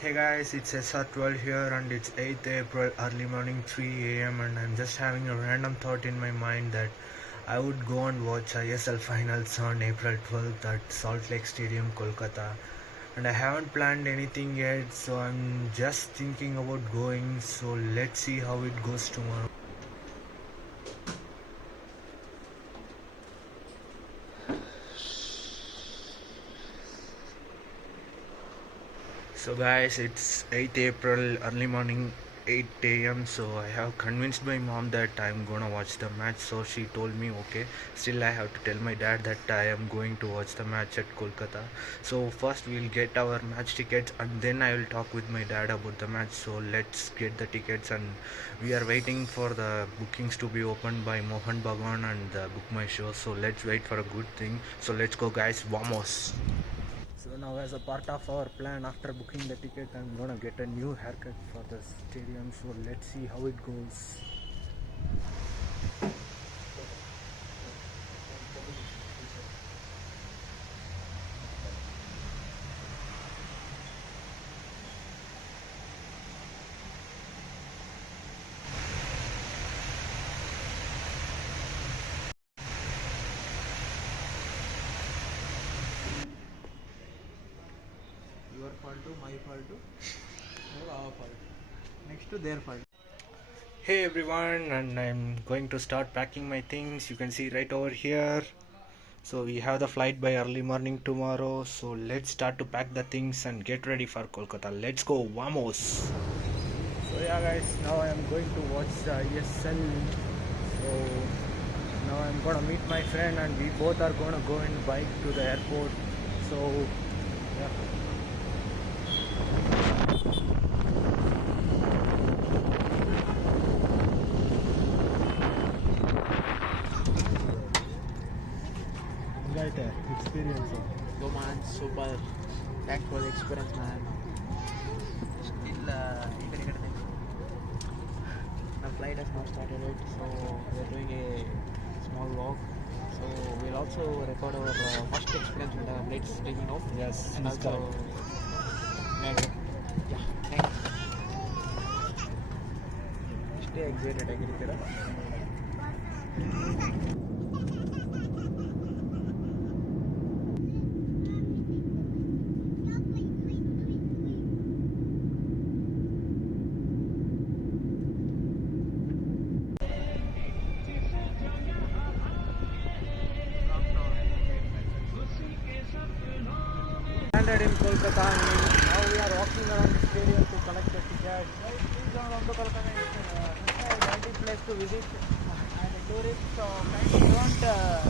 Hey guys, it's SR12 here and it's 8th April early morning 3 a.m. and I'm just having a random thought in my mind that I would go and watch ISL finals on April 12th at Salt Lake Stadium, Kolkata. And I haven't planned anything yet, so I'm just thinking about going. So let's see how it goes tomorrow. So guys, it's 8th April early morning 8 a.m. So I have convinced my mom that I'm gonna watch the match. So she told me okay. Still I have to tell my dad that I am going to watch the match at Kolkata. So first we'll get our match tickets and then I will talk with my dad about the match. So let's get the tickets and we are waiting for the bookings to be opened by Mohan Bhagan and the Book My Show. So let's wait for a good thing. So let's go guys, vamos! So now as a part of our plan, after booking the ticket, I'm gonna get a new haircut for the stadium. So let's see how it goes. Your fault to my fault to or our fault. Next to their fault. Hey everyone, and I'm going to start packing my things. You can see right over here. So we have the flight by early morning tomorrow. So let's start to pack the things and get ready for Kolkata. Let's go, vamos! So yeah guys, now I'm going to watch the ESL. So now I'm gonna meet my friend and we both are gonna go in bike to the airport. So yeah. Experience. Go man, super. Thanks for the experience, man. Still, the flight has not started yet, so we're doing a small vlog. So we'll also record our first experience when the flight's taking off. Yes, And that's also, yeah, thanks. Stay excited, agree. Landed in Kolkata and now we are walking around the stadium to collect the tickets. Please don't come to Kolkata. It's a nice place to visit. And the tourists, so kindly don't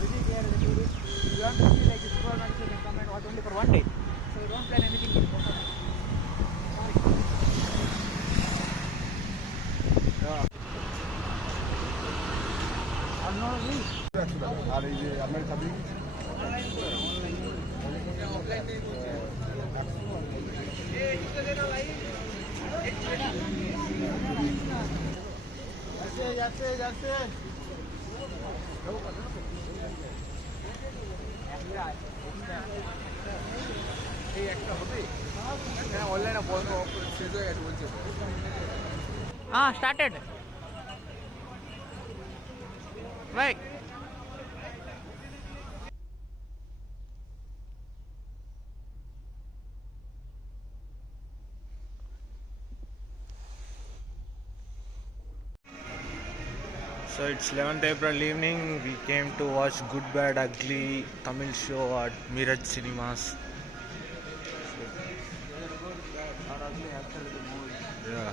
visit here as a tourist. If you want to see like this program, you can come and watch only for one day. So you don't plan anything in Kolkata. আর এই যে আপনার খাবি যাচ্ছে যাচ্ছে এই একটা হবে হ্যাঁ অনলাইনে বলবো শেষ হয়ে গেছে বলছে started Right. So it's 11th April evening. We came to watch Good Bad Ugly Tamil show at Miraj Cinemas. Yeah.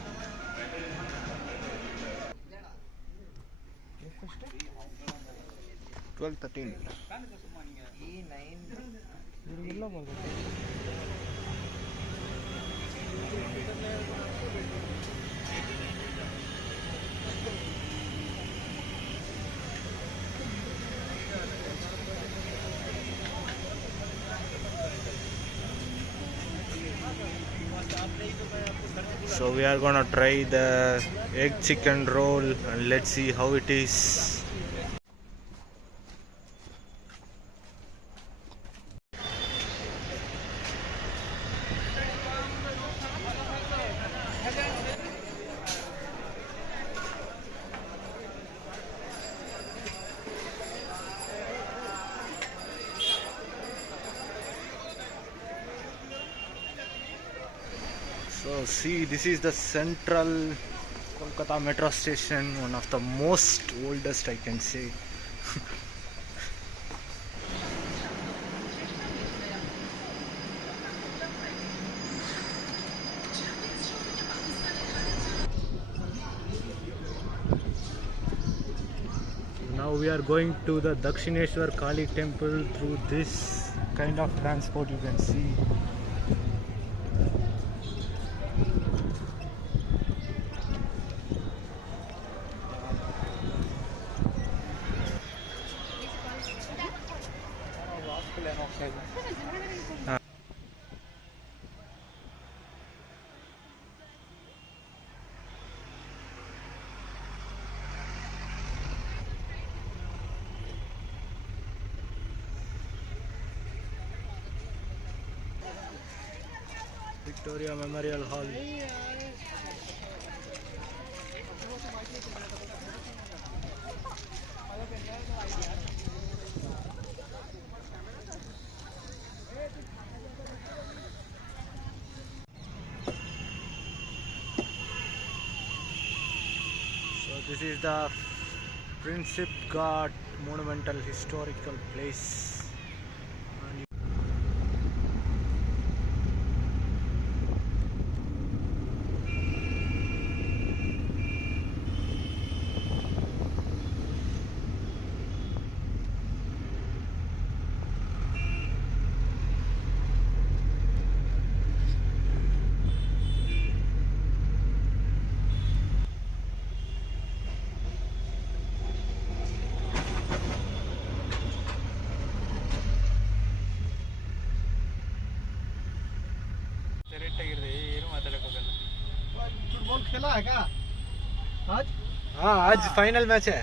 $12:13. So we are gonna try the egg chicken roll and let's see how it is. So see, this is the central Kolkata metro station, one of the most oldest I can say. Now we are going to the Dakshineshwar Kali temple through this kind of transport, you can see. Victoria Memorial Hall. So this is the Princip Ghat Monumental Historical Place. Football खेला है क्या आज? हाँ, आज final match है.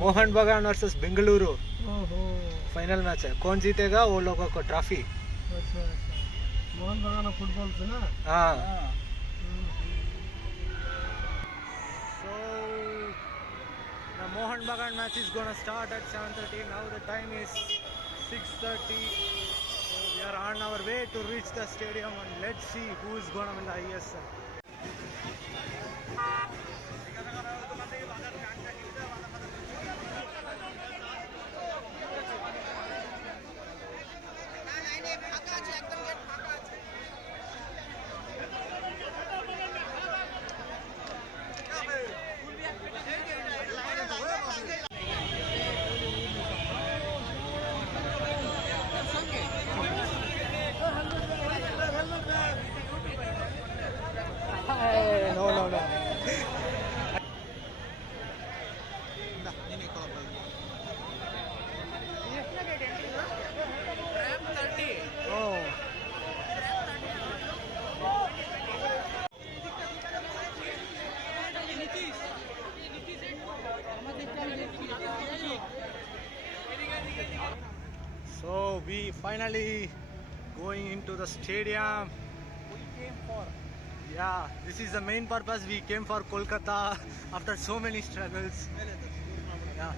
मोहन बगान versus Bengaluru final match है. कौन जीतेगा वो लोगों को ट्रॉफी. अच्छा अच्छा, मोहन बगान फुटबॉल से ना. हाँ. So the Mohan Bagan match is gonna start at 7:30. Now the time is 6:30. So we are on our way to reach the stadium and let's see who is gonna win the ISL. No. Oh. So we finally going into the stadium. Yeah, this is the main purpose. We came for Kolkata after so many struggles. Yeah.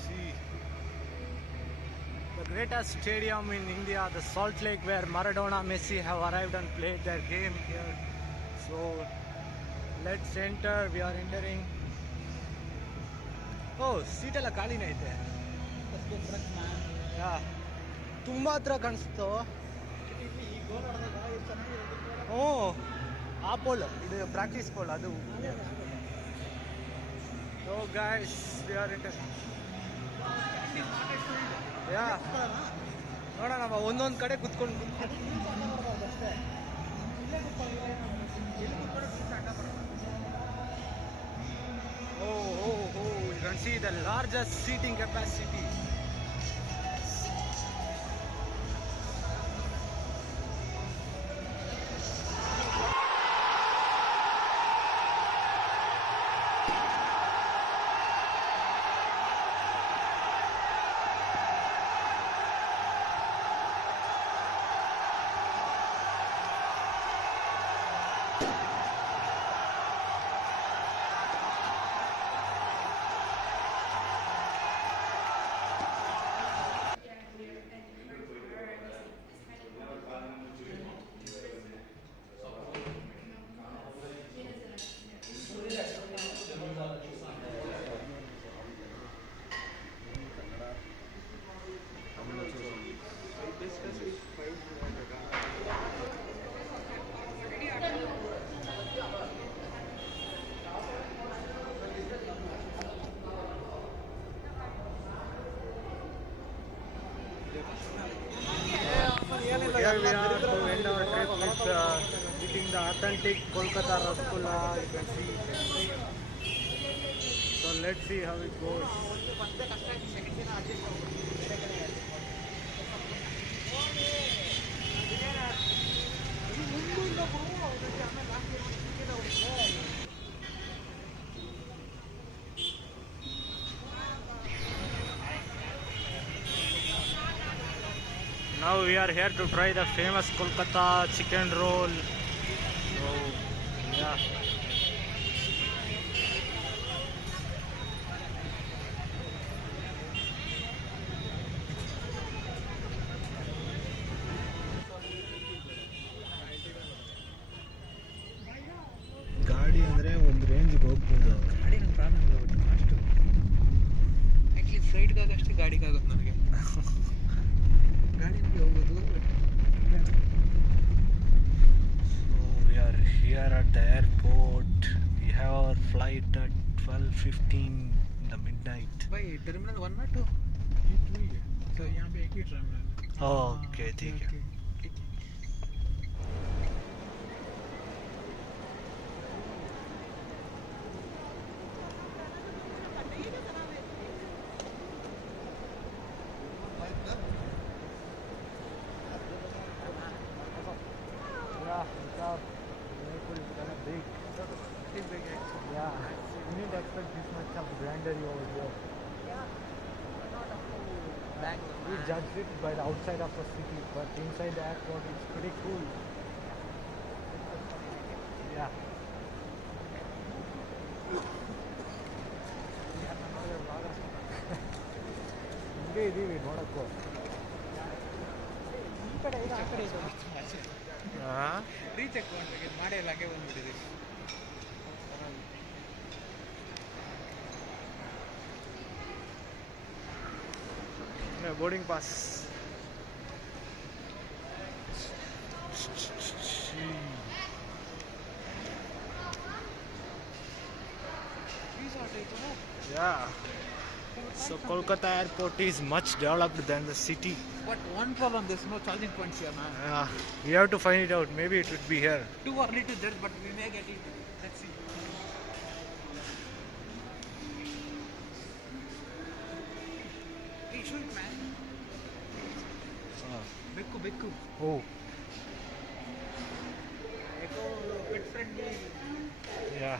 See, the greatest stadium in India, the Salt Lake, where Maradona, Messi have arrived and played their game here. So let's enter. We are entering. Oh, seat ಎಲ್ಲ ಖಾಲಿನೇ ಐತೆ. Yeah. ತುಂಬಾ ಹತ್ರ ಕಾಣಿಸ್ತು. ಓ, ಆ pole ಇದು practice pole ಅದು. So guys, we are entering. Yeah. ನೋಡೋಣ ಒಂದೊಂದು ಕಡೆ ಕುತ್ಕೊಂಡು Oh, you can see the largest seating capacity. authentic Kolkata rasgulla. You can see. So let's see how it goes. First ಕಷ್ಟ ಆಯ್ತು, ಸೆಕೆಂಡ್ ದಿನ adjust ಆಗ್ಬಿಟ್ಟು ಬೇರೆ ಕಡೆ Now we are here to try the famous Kolkata chicken roll. So yeah. ಗಾಡಿ ಅಂದರೆ ಒಂದು ರೇಂಜ್ಗೆ ಹೋಗ್ಬೋದು. ಗಾಡಿ ನಂಗೆ ಪ್ರಾಬ್ಲಮ್ ಇಲ್ಲ, ಬಟ್ ಕಾಸ್ಟು ಆ್ಯಕ್ಚುಲಿ ಫ್ಲೈಟ್ಗಾಗಷ್ಟೇ ಗಾಡಿಗಾಗೋದು ನನಗೆ. ಗಾಡಿನಲ್ಲಿ ಹೋಗೋದು So we are here at the airport. We have our flight at 12:15 in the midnight. भाई टर्मिनल 1 और 2 तो यहाँ पे एक ही टर्मिनल है. Okay, ठीक है. Yeah, you didn't expect this much of grandeur over here. We judged it by the outside of the city, but inside the airport it's pretty cool. Yeah. ಹಿಂಗೆ ಇದೀವಿ ನೋಡಕ್ಕೂ. ಈ ಕಡೆ ಇದೆ, ಆ ಕಡೆ ಇದೆ. ರೀಚೆಕ್ ಮಾಡೇ ಇಲ್ಲ, ಹಂಗೆ ಬಂದ್ಬಿಟ್ಟಿದೆ. Boarding pass. Yeah. So Kolkata airport is much developed than the city. But one problem, there's no charging points here, man. We have to find it out. Maybe it would be here. Too early to judge, but we may get it. Let's see. Hey, show it, man. Bekku, Bekku. Oh. Echo, pet friendly. Yeah.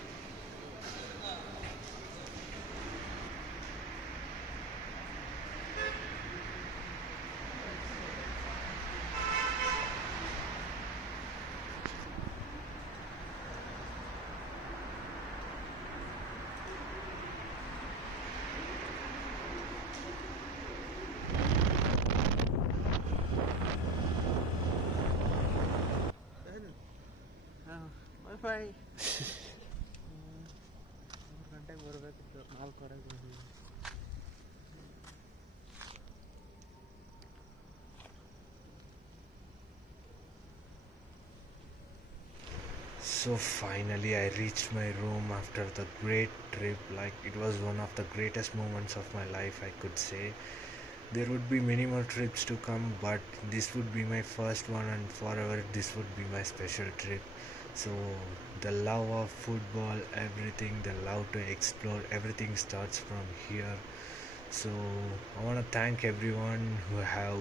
Wifi 3 ಗಂಟೆಗೆ ಬರಬೇಕಿತ್ತು, 4:15 ಬಂದಿದ್ದೀವಿ. So finally I reached my room after the great trip. Like, it was one of the greatest moments of my life, I could say. There would be many more trips to come, but this would be my first one, and forever this would be my special trip. So the love of football, everything, the love to explore, everything starts from here. So I want to thank everyone who have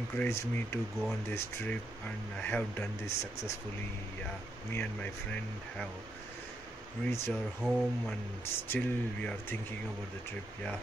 encouraged me to go on this trip, and I have done this successfully. Yeah, me and my friend have reached our home, and still we are thinking about the trip. Yeah.